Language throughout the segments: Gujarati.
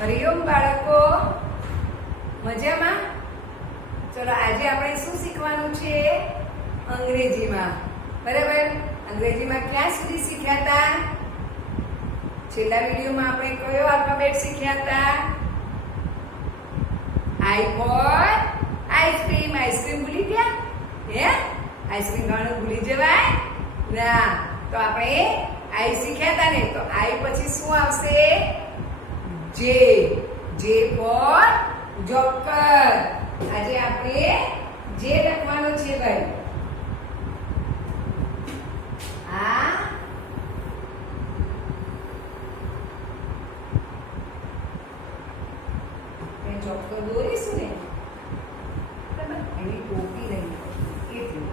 હરિઓમ બાળકો, મજામાં? ચલો આજે આપણે શું શીખવાનું છે? અંગ્રેજીમાં. બરાબર? અંગ્રેજીમાં ક્યાં સુધી શીખ્યા હતા? છેલ્લા વિડીયોમાં આપણે કયો આલ્ફાબેટ શીખ્યા હતા? આઈ ફોર આઈસ્ક્રીમ. આઈસ્ક્રીમ ભૂલી ગયા? હે? આઈસ્ક્રીમ ખાવાનું ભૂલી જવાય ના. તો આપણે આઈ શીખ્યા હતા ને, તો આઈ પછી શું આવશે? જે. જે ફોર જોકર. આજે આપણે જે લખવાનું છે ભાઈ. આ જોકર દોરીશું ને, બરાબર? એની ટોપી નહીં એટલું.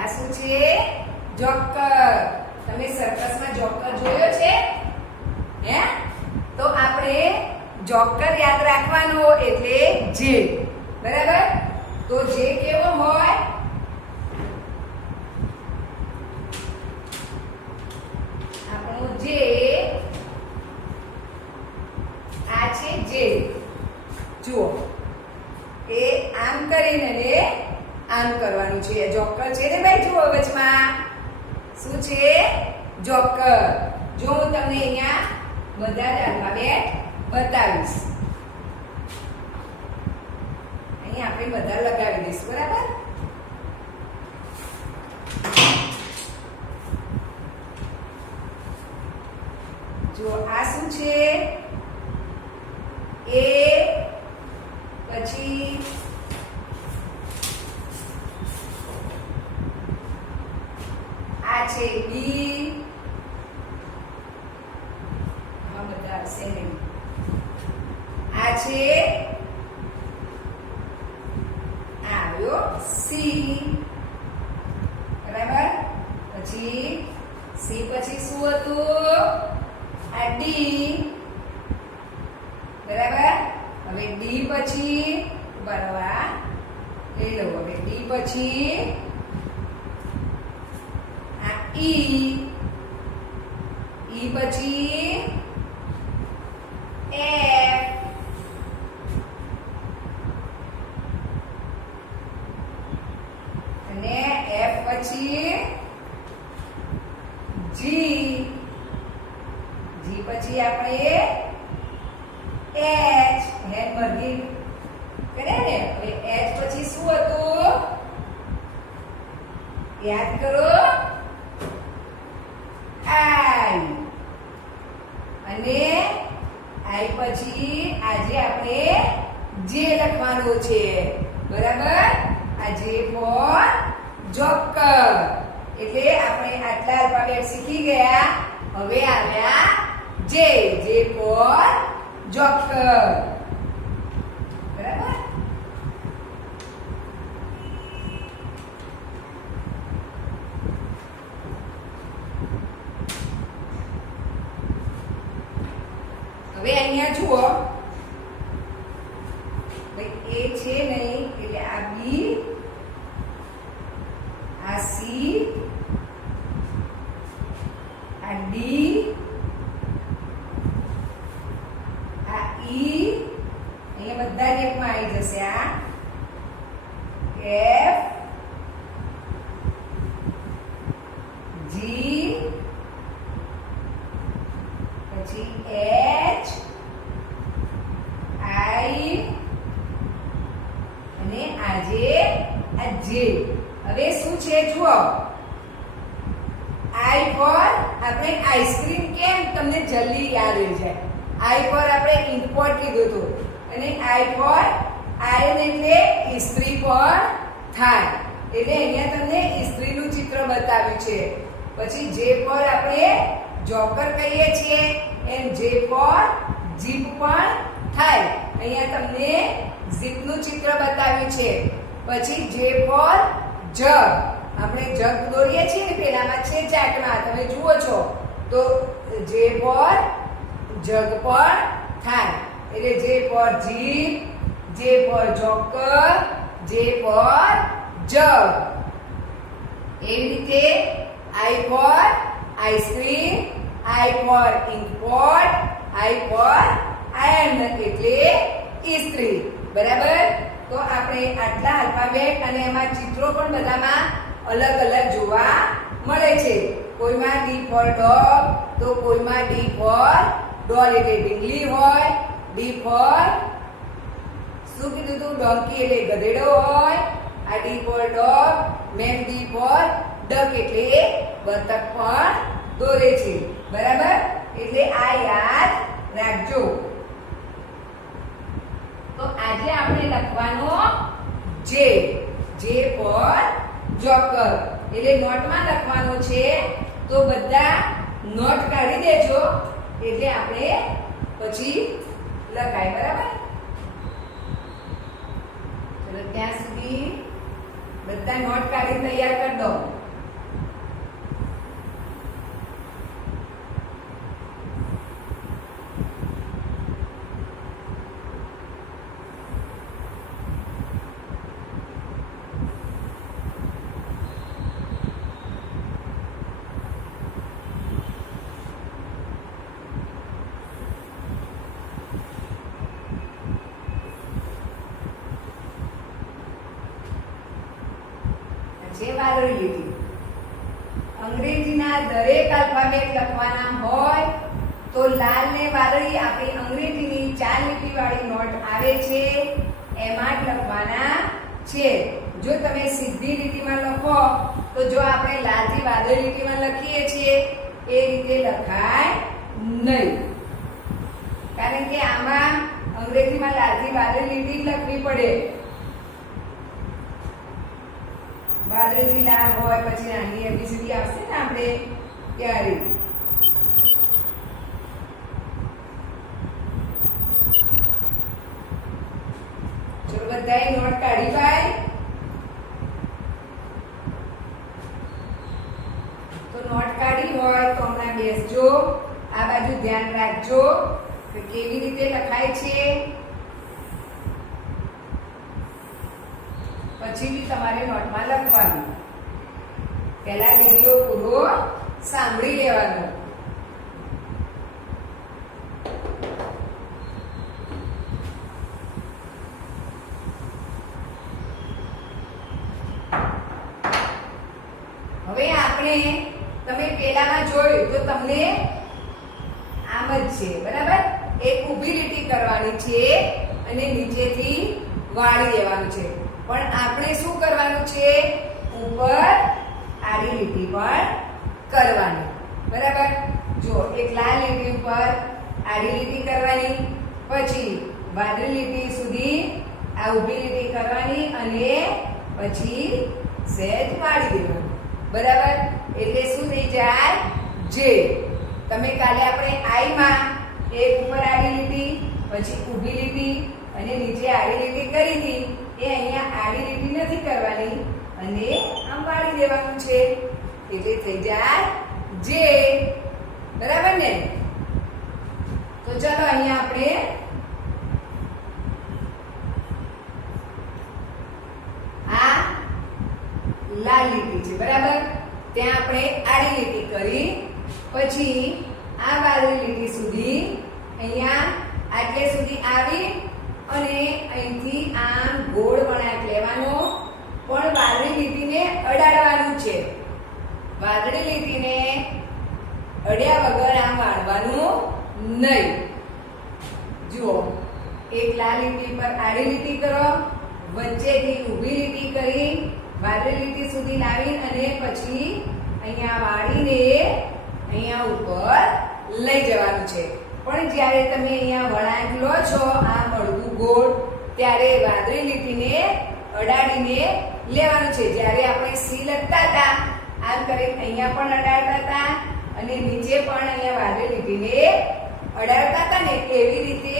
આ શું છે? જોકર. તમે સર્કસમાં જોકર જોયો છે? હે? તો આપણે જોકર યાદ રાખવાનો એટલે જે. બરાબર? તો જે કેવો હોય? આપણો જે આ છે જે. જુઓ, એ આમ કરીને ને આમ કરવાનું છે. જોકર છે ને ભાઈ, જુઓ વચમાં શું છે? જોકર. જો હું તમને અહીંયા બધા જ આલ્ફાબેટ બતાવીશ. અહીંયા આપણે બધા લગાવી દઈશું. બરાબર? જો આ શું છે? એ, પછી આ છે બી. આ બધા સેમ. આ છે આવ્યો સી. બરાબર? પછી સી પછી શું હતું? આ ડી. બરાબર? હવે ડી પછી બરાબર લઈ લો. હવે ડી પછી ઈ. ઈ પછી એફ. અને એફ પછી જી. જી પછી આપણે એચ. હેડ મર્ગી કરે ને. હવે એચ પછી શું હતું? યાદ કરો. આઈ. અને આઈ પછી આજે આપણે જે લખવાનું છે. બરાબર? આ જે ફોર જોકર. એટલે આપણે આટલા આલ્ફાબેટ શીખી ગયા. હવે આવ્યા જે. જે ફોર જોકર. બરાબર? હવે અહીંયા જુઓ, એ છે નહીં એટલે આ બી, આ સી, આ ડી, આ ઈ. અહીંયા બધા જ એકમાં આવી જશે. આ એફ, જી, પછી એચ, આઈ અને આજે આ જે. હવે શું છે જુઓ. આઈ ફોર આપણે આઈસ્ક્રીમ કેમ તમને જલ્દી યાદ રહી જાય. આઈ ફોર આપણે ઇમ્પોર્ટ કીધું હતું. અને આઈ ફોર આયન એટલે ઇસ્ત્રી પણ થાય. એટલે અહીંયા તમને ઇસ્ત્રીનું ચિત્ર બતાવ્યું છે. પછી જે ફોર આપણે જોકર કહીએ છીએ એમ જે ફોર જીપ પણ થાય. અહીંયા તમને જીપનું ચિત્ર બતાવ્યું છે. પછી જે ફોર જગ. આપણે જગ દોરીએ છીએ ને પેલામાં છે ચાર્ટમાં તમે જુઓ છો તો જે પર જગ પર થાય એટલે જે પર જીભ, જે પર જોકર, જે પર જગ. એવી રીતે આઈ પર આઈસ્ક્રીમ, આઈ પર ઇન્કપોટ, આઈ પર આયર્ન એટલે ઇસ્ત્રી. બરાબર. તો આપણે આટલા આલ્ફાબેટ અને એમાં ચિત્રો પણ બધામાં અલગ અલગ જોવા મળે છે. કોઈમાં ડી ફોર ડોગ તો કોઈમાં ડી ફોર ડોલ એટલે ઢીંગલી હોય, ડી ફોર શું કીધું તું ડોંકી એટલે ગધેડો હોય, આ D for dog, ma'am D for duck એટલે બતક પણ દોરે છે. બરાબર. એટલે આ યાદ રાખજો. તો આજે આપણે લખવાનો જે પર જોકર એટલે નોટમાં લખવાનો છે. તો બધા નોટ કાઢી દેજો એટલે આપણે પછી લખાય. બરાબર. ચલો ત્યાં સુધી બધા નોટ કાઢી તૈયાર કરી દો. જે વાદળી લીટી અંગ્રેજીના દરેક આલ્ફાબેટ લખવાના હોય તો લાલ ને વાદળી આપણી અંગ્રેજીની 4 લીટી વાળી નોટ આવે છે એમાં જ લખવાના છે. જો તમે સીધી લીટીમાં લખો તો જો આપણે લાલથી વાદળી લીટીમાં લખીએ છીએ એ રીતે લખાય નહીં, કારણ કે આમાં અંગ્રેજીમાં લાલથી વાદળી લીટી લખવી પડે. વાદળી લાલ હોય પછી આની એબીસીડી આવશે ને આપણે ત્યારે. ચલો બધાએ નોટ કાઢી ભાઈ. તો નોટ કાઢી હોય તો હમણાં બેસજો, આ બાજુ ધ્યાન રાખજો કે કેવી રીતે લખાય છે. પછી બી તમારે નોટમાં લખવાનું. પહેલા વિડિયો પૂરો સાંભળી લેવાનો. હવે આપણે તમે પેલામાં જોયું તો તમને આમ જ છે. બરાબર. એક ઊભી લીટી કરવાની છે અને નીચેથી વાળી દેવાનું છે. પણ આપણે શું કરવાનું છે? ઉપર આડી લીટી પર કરવાની. બરાબર. જો એક લાલ લીટી ઉપર આડી લીટી કરવાની, પછી વાદળી લીટી સુધી આ ઊભી લીટી કરવાની અને પછી સહેજ વાળી દેવાનું. બરાબર. એટલે શું થઈ જાય? જે. તમે કાલે આપણે આઈ માં એક ઉપર આડી લીટી, પછી ઊભી લીટી અને નીચે આડી લીટી કરી હતી એ અહીંયા આડી લીટી નથી કરવાની અને આમ વાળી દેવાનું છે એટલે થઈ જાય જે. બરાબર ને? તો ચલો અહીંયા આપણે આ લાલ લીટી છે. બરાબર. ત્યાં આપણે આડી લીટી કરી, પછી આ વાદળી લીટી સુધી અહીંયા આટલે સુધી આવી અને અહીંથી આમ ગોળ વળાંક લેવાનો, પણ વાદળી લીટીને અડાડવાનું છે. વાદળી લીટીને અડ્યા વગર આમ વાળવાનું નહીં. જુઓ, એક લાલ લીટી પર આડી લીટી કરો, વચ્ચેથી ઊભી લીટી કરી વાદળી લીટી સુધી લાવી અને પછી અહીંયા વાળીને અહીંયા ઉપર લઈ જવાનું છે. પણ જ્યારે તમે અહીંયા વળાંક લો છો આમ અડધું ગોળ, ત્યારે વાદળી લીટીને અડાડીને લેવાનું છે. જ્યારે આપણે સી લખતા હતા આમ કરીને અહીંયા પણ અડાડતા હતા અને નીચે પણ અહીંયા વાદળી લીટીને અડાડતા હતા ને, એવી રીતે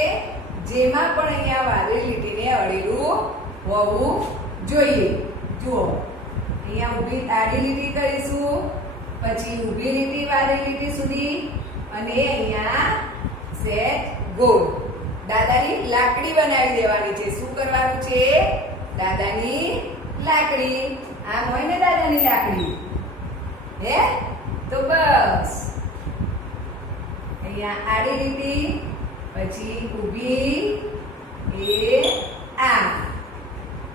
જેમાં પણ અહીંયા વાદળી લીટીને અડેલું હોવું જોઈએ. જુઓ, અહીંયા ઊભી આડી લીટી કરીશું, પછી ઊભી લીટી વાળી લીટી સુધી, અને અહીંયા સેટ ગોળ. દાદાની લાકડી બનાવી દેવાની છે. શું કરવાનું છે? દાદાની લાકડી. આમ હોય ને દાદાની લાકડી, હે? તો બસ અહીંયા આડી લીટી, પછી ઊભી, એ આમ.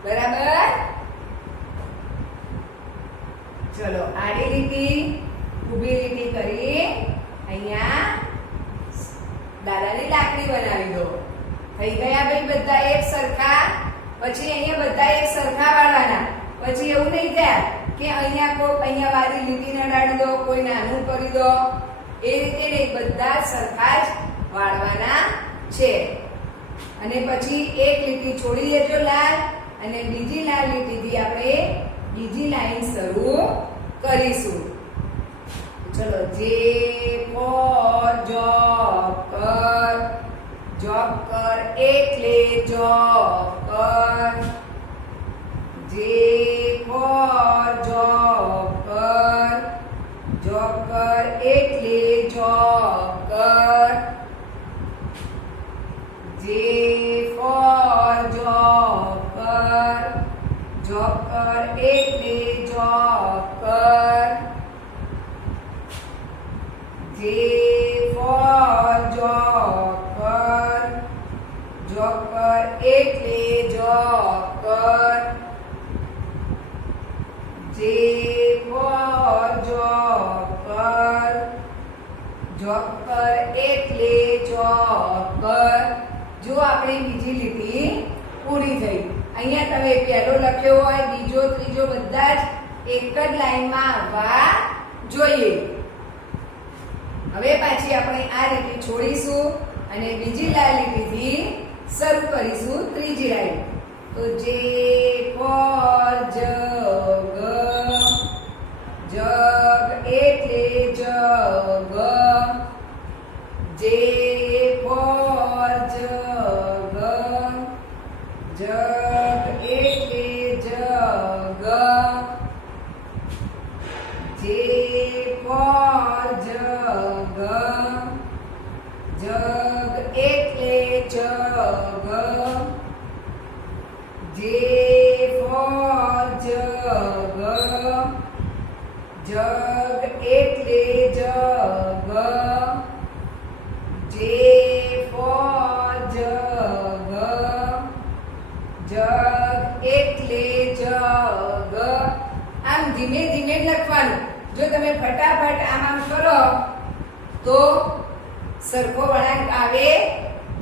બરાબર? ચલો આડી લીટી, ઊભી લીટી કરી અહીંયા દાદાની લાકડી બનાવી દો. થઈ ગયા ભાઈ બધા એક સરખા. પછી અહીંયા બધા એક સરખા વાળવાના. પછી એવું નહીં થાય કે અહીંયા કોઈ અહીંયા વાળી લીટી નડાડી દો, કોઈ નાનું કરી દો. એ રીતે નહીં, બધા સરખા જ વાળવાના છે. અને પછી એક લીટી છોડી દેજો લાલ, અને બીજી લાલ લીટીથી આપણે બીજી લાઈન શરૂ કરીશું. ચલો જે ફોર જોકર, જોકર એટલે જોકર. જે ફોર જોકર, જોકર એટલે જોકર. જે ફોર જોકર, જોકર એટલે જોકર. જે ફોર જોકર, જોકર એટલે જોકર. જે ફોર જોકર, જોકર એટલે જોકર. જો આપણી બીજી લીટી પૂરી થઈ. અહીંયા તમે પહેલો લખ્યો હોય, બીજો, ત્રીજો બધા જ એક જ લાઈનમાં આવવા જોઈએ. હવે પાછી આપણે આ લીટી છોડીશું અને બીજી લાલ લીટીથી શરૂ કરીશું ત્રીજી લાઈન. તો જે ફોર જગ, જગ એટલે જગ. જે ફોર જગ, જગ એટલે જગ. જે ફોર જગ, જગ એટલે જગ. જે ફોર જગ, જગ એટલે જગ. જે ફોર જગ, જગ એટલે જગ. આમ ધીમે ધીમે લખવાનું. જો તમે ફટાફટ આમ કરો તો સરખો વળાંક આવે,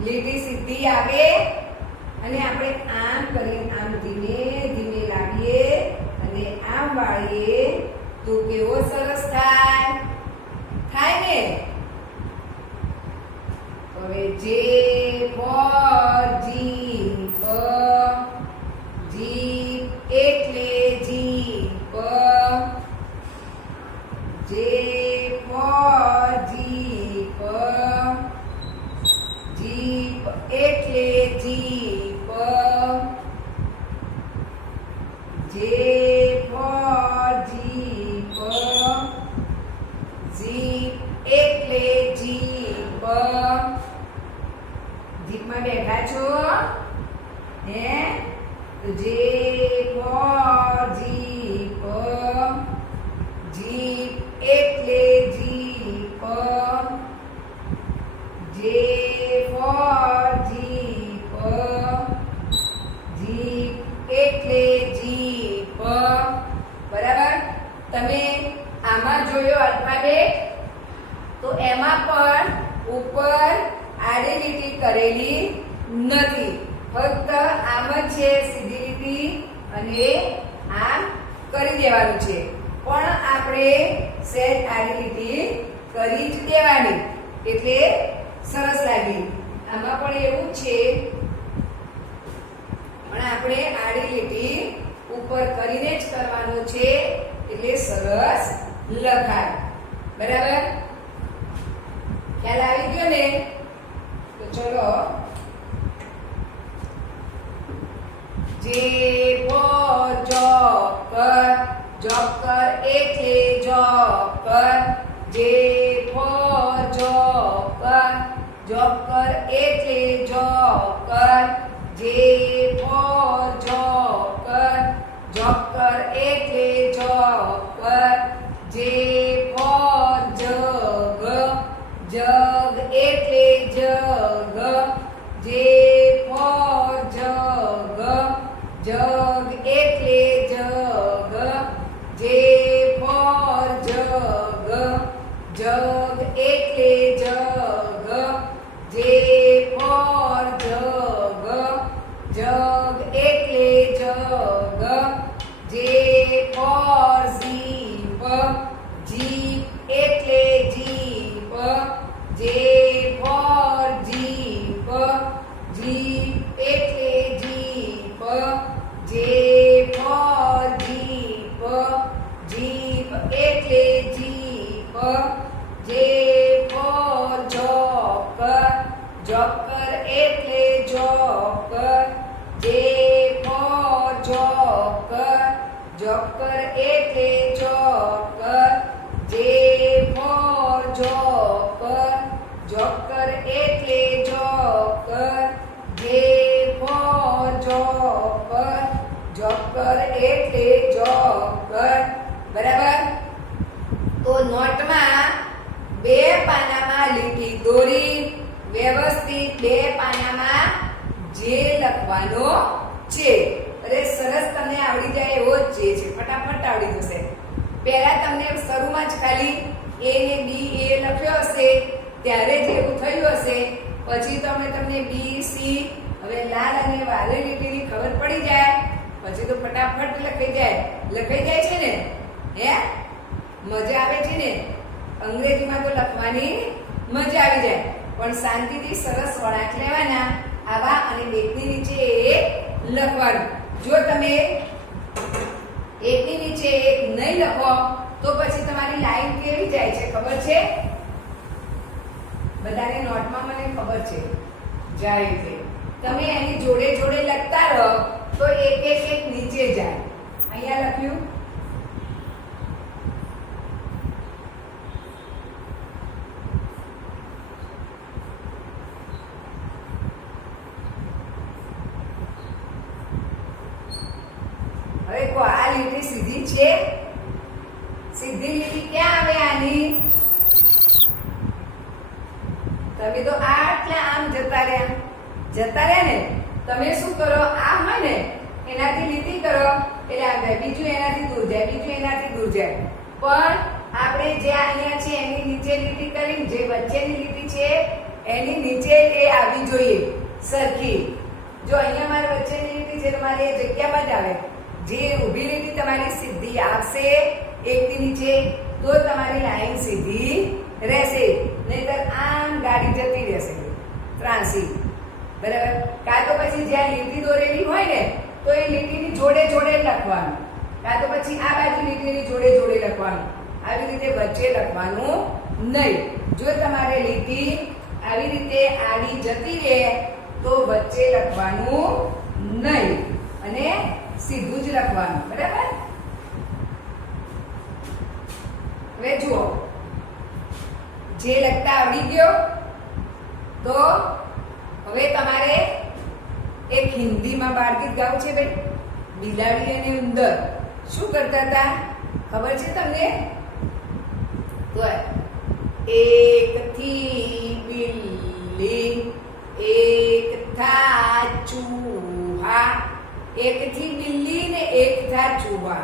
લીટી સીધી આવે, અને આપણે આમ કરીને આમ ધીમે ધીમે લાવીએ અને આમ વાળીએ તો કેવો સરસ થાય. થાય ને? હવે જે ફોર જીપ, જીપ એટલે જીપ. જે ફોર જીપ, જીપ એટલે જીપ. જે ફોર જીપ, જીપ એટલે જીપ. જીપમાં બેઠા છો હે? તો જે ફોર જીપ, જીપ એટલે જીપ. જે ફોર જીપ, જીપ એટલે જીપ. બરાબર? તમે આમાં જોયો આલ્ફાબેટ, તો એમાં પણ ઉપર આડી લીટી કરેલી નથી. ફક્ત આમ જ છે સીધી લીટી, અને આમ કરી દેવાનું છે. પણ આપણે સેજ આડી લીટી કરી જ દેવાની, એટલે સરસ લાગી. આમાં પણ એવું છે, પણ આપણે આડી લીટી ઉપર કરીને જ કરવાનું છે, એટલે સરસ લખાય. બરાબર? ખ્યાલ આવી ગયો ને? તો ચલો, જે ફોર જોકર, જોકર એટલે જોકર, જે ફોર જોકર, જોકર એટલે જોકર, જે ફોર જોકર, જોકર એટલે જોકર, જે ફોર જગ, જગ એટલે જગ, જે ફોર જગ, જગ એટલે જગ, જે ફોર જગ, જગ એટલે જગ, જે ફોર જગ, જગ એટલે જગ, જે ફોર જીપ, જીપ એટલે જીપ, જે ફોર જીપ, જીપ એટલે જીપ, જે ફોર જીપ, જીપ એટલે જીપ, જે ફોર જોકર, જોકર એટલે જોકર, જે ફોર જોકર, જોકર એટલે જોકર, જે ફોર જોકર, જોકર એટલે જોકર, જે ફોર જોકર, જોકર એટલે જોકર. બરાબર? તો નોટમાં બે પાનામાં લીટી દોરી વ્યવસ્થિત બે પાનામાં જે લખવાનો છે. અરે સરસ, તમને આવડી જાય એવો જ જે છે, ફટાફટ આવડી જશે. પહેલા તમને શરૂમાં જ ખાલી એ ને બી એ લખ્યો હશે ત્યારે જ એવું થયું હશે, પછી તમને બી સી હવે લાલ અને વાદળી લીટીની ખબર પડી જાય પછી તો ફટાફટ લખાઈ જાય છે ને. હે, મજા આવે છે ને? અંગ્રેજીમાં તો લખવાની મજા આવી જાય, પણ શાંતિથી સરસ વળાંક લેવાના આવા અને બેકની નીચે એક લખવાનું. જો તમે એકની નીચે એક નહીં લખો તો પછી તમારી લાઈન કેવી જાય છે ખબર છે? બધાને નોટમાં મને ખબર છે જાય છે. તમે એની જોડે જોડે લખતા રહો તો એક એક નીચે જાય. અહીંયા લખ્યું, હવે આ લીટી સીધી છે, સીધી લીટી ક્યાં આવે આની? તમે તો આટલા આમ જતા રહ્યા ને. તમે શું કરો, આમ હોય ને એનાથી લીટી કરો એટલે આમ જાય, બીજું એનાથી દૂર જાય, બીજું એનાથી દૂર જાય. પણ આપણે જે અહીંયા છે એની નીચે લીટી કરી, જે વચ્ચેની લીટી છે એની નીચે એ આવી જોઈએ સરખી. જો અહીંયા મારી વચ્ચેની લીટી છે તો મારે એ જગ્યામાં જ આવે. જે ઊભી લીટી તમારી સીધી આવશે એકની નીચે તો તમારી લાઈન સીધી રહેશે, નહીતર આમ ગાડી જતી રહેશે ત્રાંસી. બરાબર? કાં તો પછી જ્યાં લીટી દોરેલી હોય ને તો એ લીટીની જોડે જોડે લખવાનું, કાં તો પછી આ બાજુ લીટીની જોડે જોડે લખવાનું. આવી રીતે વચ્ચે લખવાનું નહીં. જો તમારે લીટી આવી રીતે આડી જતી રહે તો વચ્ચે લખવાનું નહીં અને સીધું જ લખવાનું. બરાબર? હવે જુઓ, જે લખતા આવડી ગયો તો હવે તમારે એક હિન્દીમાં બાળગીત ગાવું છે ભાઈ. બિલાડી અને ઉંદર શું કરતા હતા ખબર છે તમને? તો એક થી બિલ્લી, એક થા ચૂહા, एक थी बिल्ली ने एक था चूहा,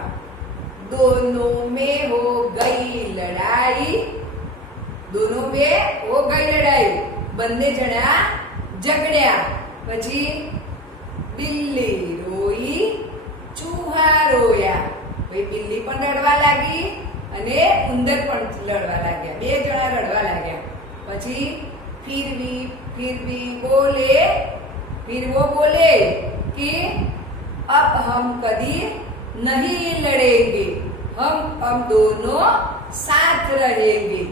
दोनों में हो गई लड़ाई, दोनों में हो गई लड़ाई, બંને જણા ઝઘડ્યા. પછી બિલ્લી રોઈ, ચૂહા રોયા. ભાઈ બિલ્લી પણ રડવા લાગી અને ઉંદર પણ લડવા લાગ્યા, બે જણા રડવા લાગ્યા. પછી फिर भी बोले, फिर वो बोले कि अब हम कभी नहीं लड़ेंगे, हम दोनों साथ रहेंगे.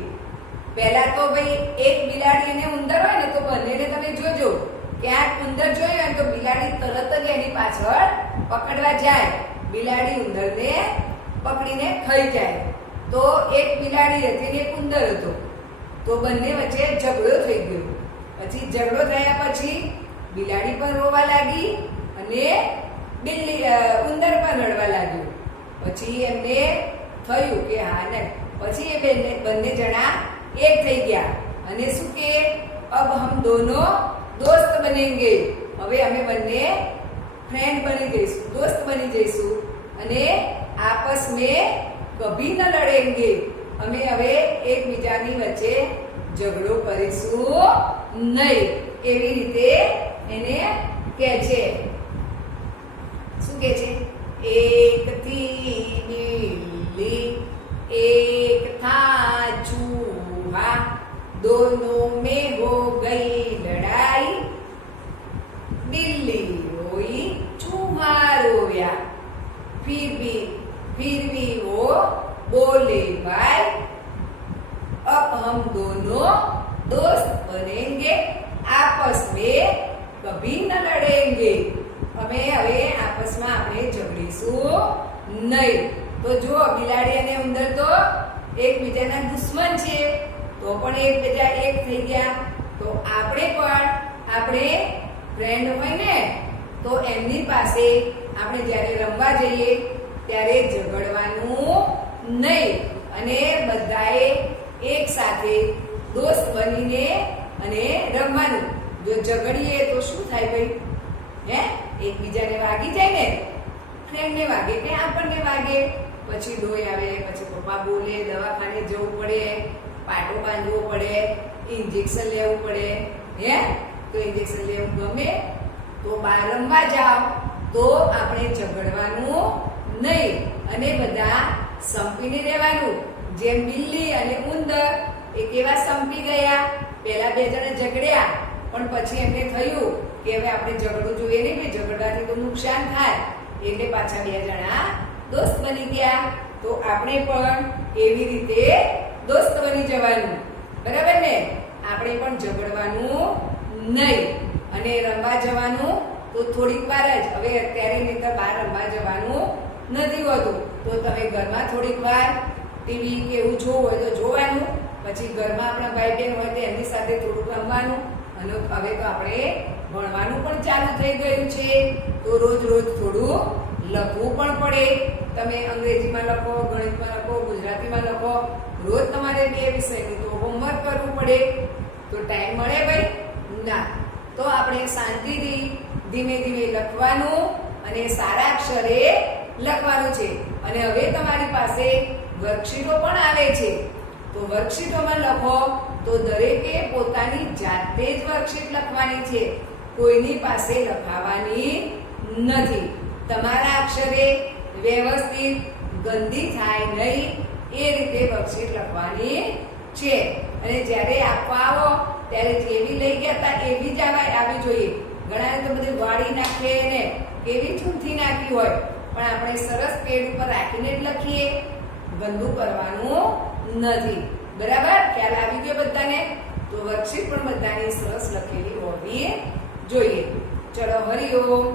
પહેલા તો ભાઈ એક બિલાડી અને ઉંદર હોય ને તો બંનેને તમે જોજો, ક્યાંક ઉંદર જોયું હોય તો બિલાડી તરત જ એની પાછળ પકડવા જાય, બિલાડી ઉંદરને પકડીને ખાઈ જાય. તો એક બિલાડી હતી ને એક ઉંદર હતો. તો બંને વચ્ચે ઝઘડો થઈ ગયો. પછી ઝઘડો થયા પછી બિલાડી પણ રોવા લાગી અને ઉંદર પણ રડવા લાગ્યો. પછી એમને થયું કે હા ને, પછી એ બંને જણા એક થઈ ગયા અને શું કે અબ હમ દોનો દોસ્ત બનેંગે. હવે અમે બંને ફ્રેન્ડ બની જઈશું, દોસ્ત બની જઈશું અને આપસ મેં કભી ન લડેંગે. અમે હવે એકબીજાની વચ્ચે ઝઘડો કરીશું નહીં. એવી રીતે એને કહે છે. શું કહે છે? એક થી બિલ્લી એક था चूहा, दोनों में हो गई लड़ाई, बिल्ली रोई चूहा रोया, फिर भी वो बोले भाई अब हम दोनों दोस्त बनेंगे, आपस में कभी न लड़ेंगे. અમે હવે આપસમાં આપણે ઝઘડીશું નહીં. તો જો બિલાડી અને ઉંદર તો એકબીજાના દુશ્મન છે, તો પણ એકબીજા એક થઈ ગયા. તો આપણે ફ્રેન્ડ હોય ને, તો એમની પાસે આપણે જ્યારે રમવા જઈએ ત્યારે ઝઘડવાનું નહીં અને બધાએ એક સાથે દોસ્ત બનીને અને રમવાનું. જો ઝઘડીએ તો શું થાય ભાઈ? એકબીજાને વાગી જાય ને, ફ્રેન્ડને વાગે કે આપણને વાગે, પછી લોહી આવે, પછી પપ્પા બોલે, દવાખાને જવું પડે, પાટો બાંધવો પડે, ઇન્જેક્શન લેવું પડે. તો ઇન્જેક્શન લેવું ગમે તો બહાર રમવા જાઓ તો આપણે ઝઘડવાનું નહીં અને બધા સંપીને રહેવાનું. જેમ બિલ્લી અને ઉંદર એ કેવા સંપી ગયા. પહેલા બે જણા ઝઘડ્યા પણ પછી એમને થયું કે હવે આપણે ઝઘડવું જોઈએ નહીં, ભાઈ ઝઘડવાથી તો નુકસાન થાય, એટલે પાછા બે જણા દોસ્ત બની ગયા. તો આપણે પણ એવી રીતે દોસ્ત બની જવાનું, બરાબર ને? આપણે પણ ઝઘડવાનું નહીં અને રમવા જવાનું તો થોડીક વાર જ. હવે અત્યારે નહીં તો બહાર રમવા જવાનું નથી હોતું, તો તમે ઘરમાં થોડીક વાર ટીવી કે એવું જોવું હોય તો જોવાનું, પછી ઘરમાં આપણા ભાઈ બહેન હોય તો એમની સાથે થોડુંક રમવાનું. અને હવે તો આપણે ભણવાનું પણ ચાલુ થઈ ગયું છે, તો રોજ થોડું લખવું પણ પડે. તમે અંગ્રેજીમાં લખો, ગણિતમાં લખો, ગુજરાતીમાં લખો, રોજ તમારે 2 વિષયનું તો હોમવર્ક કરવું પડે. તો ટાઈમ મળે ભાઈ? ના. તો આપણે શાંતિથી ધીમે ધીમે લખવાનું અને સારા અક્ષરે લખવાનું છે. અને હવે તમારી પાસે વર્કશીટો પણ આવે છે, તો વર્કશીટોમાં લખો. તો દરેકે પોતાની જાતે જ વર્કશીટ લખવાની છે, કોઈની પાસે લખાવાની નથી. તમારા અક્ષરે વ્યવસ્થિત ગંદી થાય નહીં એ રીતે વર્કશીટ લખવાની છે. અને જ્યારે આપવા આવો ત્યારે જેવી લઈ ગયા હતા એવી જ આવી જોઈએ. ઘણાને તો બધી વાળી નાખે ને કેવી ચૂંથી નાખી હોય, પણ આપણે સરસ પેડ ઉપર રાખીને જ લખીએ, ગંદુ કરવાનું નથી. બરાબર? ખ્યાલ આવી ગયો બધાને? તો વર્કશીટ પણ બધાની સરસ લખેલી હોવી જોઈએ. ચલો, હરિઓમ.